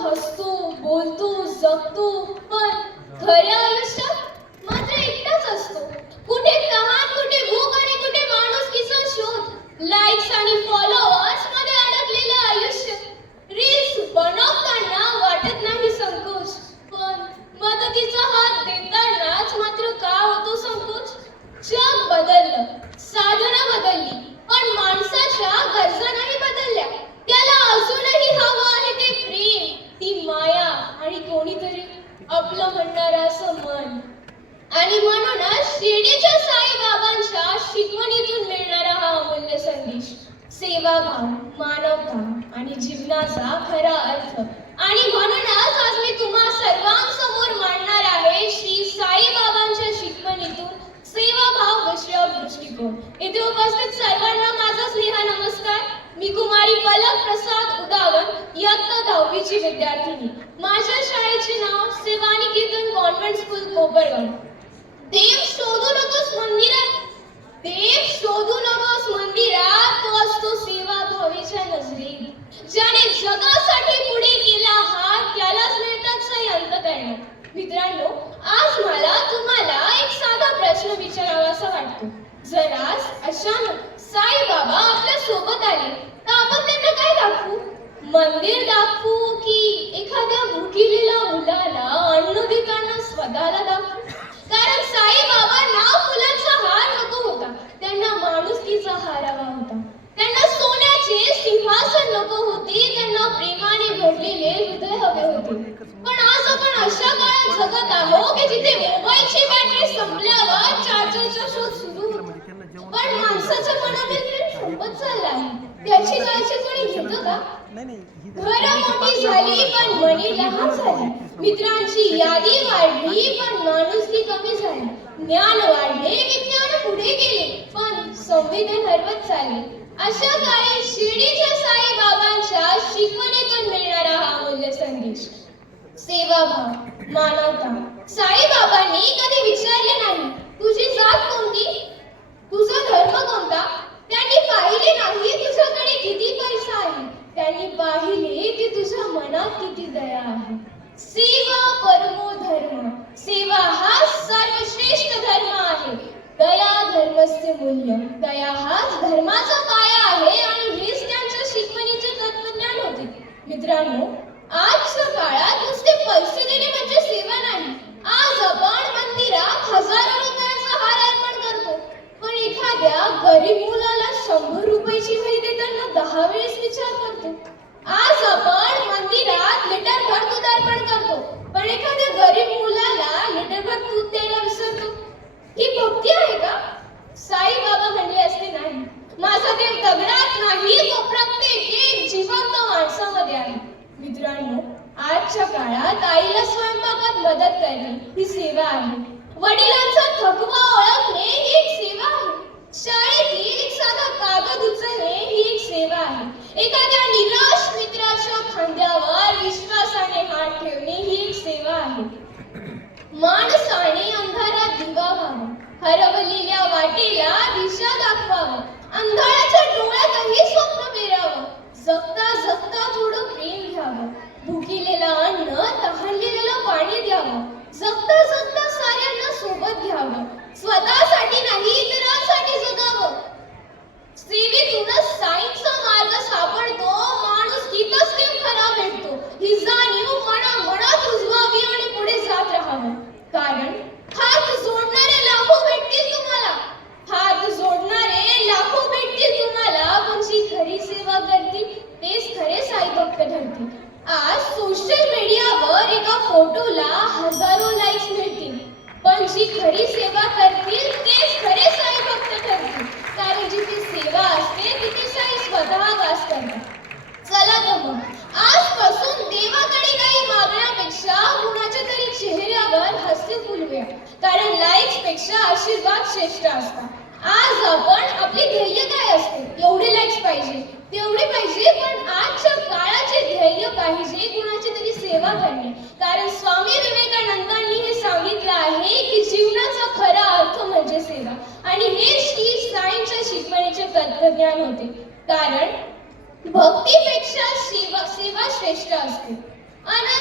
हसतो, बोलतो, जगतो, पण खऱ्या आयुष्यात मात्र एकटाच असतो. कुठे तहान, कुठे भूक आणि कुठे माणुसकीचा शोध. लाईक्स आणि फॉलोअर्स मध्ये अडकलेलं आयुष्य. रील्स बनवताना वाटत नाही संकोच, पण मदतीचा हात देतानाच मात्र का होतो संकोच? जग बदललं, साधनं बदलली, पण माणसाच्या गरजा नाही बदलल्या. त्याला अजूनही हवं आहे ते प्रेम, ती माया आणि कोणीतरी आपलं म्हणणारं असं मन. आणि म्हणूनच शिर्डीच्या साईबाबांच्या शिकवणीतून मिळणारा हा अमूल्य संदेश, सेवाभाव, मानवता आणि जीवनाचा खरा अर्थ. आणि म्हणूनच आज मी तुम्हा सर्वांसमोर मांडणार आहे श्री साईबाबांच्या शिकवणीतून सेवाभाव विषयक दृष्टिकोन. इथे उपस्थित सर्वांना माझा स्नेह नमस्कार. मी कुमारी पलक प्रसाद उदावन, इयत्ता 10वीची विद्यार्थिनी. माझ्या शाळेचे नाव सेवानिकेतन कॉन्व्हेंट स्कूल कोपरगाव. देव शोधू नकोस मंदिरात, देव शोधू नकोस मंदिरात, तो असतो सेवाभावीच्या नजरेत. ज्याने जगासाठी पुढे केला हात, त्यालाच मिळतात साई अंतःकरणात. मित्रांनो, आज मला तुम्हाला एक साधा प्रश्न विचारावासा वाटतो. जर आज अचानक साईबाबा आपल्या सोबत आले तर आपण त्यांना काय दाखवू? मंदिर दाखवू की एखाद्या भुकेलेल्या मुलाला अन्न देताना स्वतःला दाखवू? कारण साईबाबांना फुलांचा हार नको होता, त्यांना माणुसकीचा हार हवा होता. त्यांना सोन्याचे सिंहासन नको होते, त्यांना प्रेमाने भरलेले हृदय हवे होते. पण आज आपण अशा काळात जगत आहोत की जिथे मोबाईलची बॅटरी संपल्यावर चार्जरचा शोध सुरू होतो. पण माणसाच्या मनातील संपत चालला आहे, त्याची काळजी कोणी घेतं का? घरं मोठी झाली पण मनी लहान झाली, मित्रांची यादी वाढली पण माणुसकी कमी झाली. ज्ञान वाढले, विज्ञान पुढे गेले, पण संवेदन हरवत चालले. अशा काळी शिर्डीच्या साईबाबांच्या शिकवणीतून मिळणारा हा अमूल्य संदेश, सेवाभाव, मानवता. साईबाबांनी कधी विचारले नाही तुझी जात कोणती, तुझा धर्म कोणता. त्यांनी पाहिले नाही तुझ्याकडे किती पैसा आहे, त्यांनी पाहिले की तुझ्या मनात किती दया आहे. सेवा परमो धर्म, सेवा हा सर्वश्रेष्ठ धर्म आहे. दया धर्मस्य मूल्य, दया हाच धर्माचा पाया आहे. आणि हेच त्यांच्या शिकवणीचे तत्वज्ञान होते. मित्रांनो, आजच्या काळात नुसते पैसे देणे म्हणजे सेवा नाही. आज आपण मंदिरात हजारो रुपयाचा हार अर्पण करतो, पण एखाद्या गरीब मुलाला 100 रुपयाची वही देताना 10 वेळेस विचार करतो. आज आपण मंदिरात लिटरभर दूध अर्पण करतो, पण एखाद्या गरीब मुलाला लिटरभर दूध द्यायला विसरतो. ही भक्ती आहे का? साईबाबा म्हणले असते नाही, माझा देव दगडात नाही, तो प्रत्येक एक जिवंत माणसामध्ये आहे. मित्रांनो, आजच्या काळात आईला स्वयंपाकात मदत करणे ही सेवा आहे. वडिलांचा थकवा ओळखणे ही एक सेवा आहे. शाळेतील एक साधा कागद उचलणे ही एक सेवा आहे. एखाद्या निराश मित्राच्या खांद्यावर विश्वासाने हात ठेवणे ही एक सेवा आहे. माणसाने अंधारात दिवा व्हावा, हरवलेल्या वाटेला दिशा दाखवावं, अंधाराच्या डोळ्यातही स्वप्न पेरावं, जगता जगता थोडं प्रेम घ्यावं, भुकेलेलं अन्न तहानलेलं पाणी द्यावं, जगता जगता साऱ्यांना सोबत घ्यावं, स्वतःसाठी नाही इतरांसाठी जगावं. सेवेतूनच साईंचा मार्ग सापडतो, माणूस गीतच देव खरा भेटतो. ही जाणीव मनात रुजवावी आणि पुढे जात राहावं. कारण हात जोडणारे लाखो भेटतील तुम्हाला, हात जोडणारे लाखो भेटतील तुम्हाला, पण जी खरी सेवा करतील तेच खरे साई भक्त ठरतील. आज सोशल मीडियावर एका फोटोला हजारो लाईक्स मिळतील, पण जी खरी सेवा करतील तेच खरे साई भक्त ठरतील. कारण जिथे सेवा असते तिथे साई स्वतः वास करतात. चला तर मग आजपासून देवाकडे काही मागण्यापेक्षा कुणाच्या तरी चेहऱ्यावर हास्य फुलवूया. कारण लाईक्स पेक्षा आशीर्वाद श्रेष्ठ असतात. आज आपण आपले ध्येय काय असते? एवढे लाईक्स पाहिजे, तेवढे पाहिजे, पण आजच्या काळाचे ध्येय पाहिजे कुणाची तरी सेवा करणे. कारण स्वामी विवेकानंदांनी हे सांगितलं आहे की जीवनाचा खरा अर्थ म्हणजे सेवा. आणि हे श्री साईंच्या शिकवणीचे तत्वज्ञान होते. कारण भक्तीपेक्षा सेवा श्रेष्ठ असते. आणि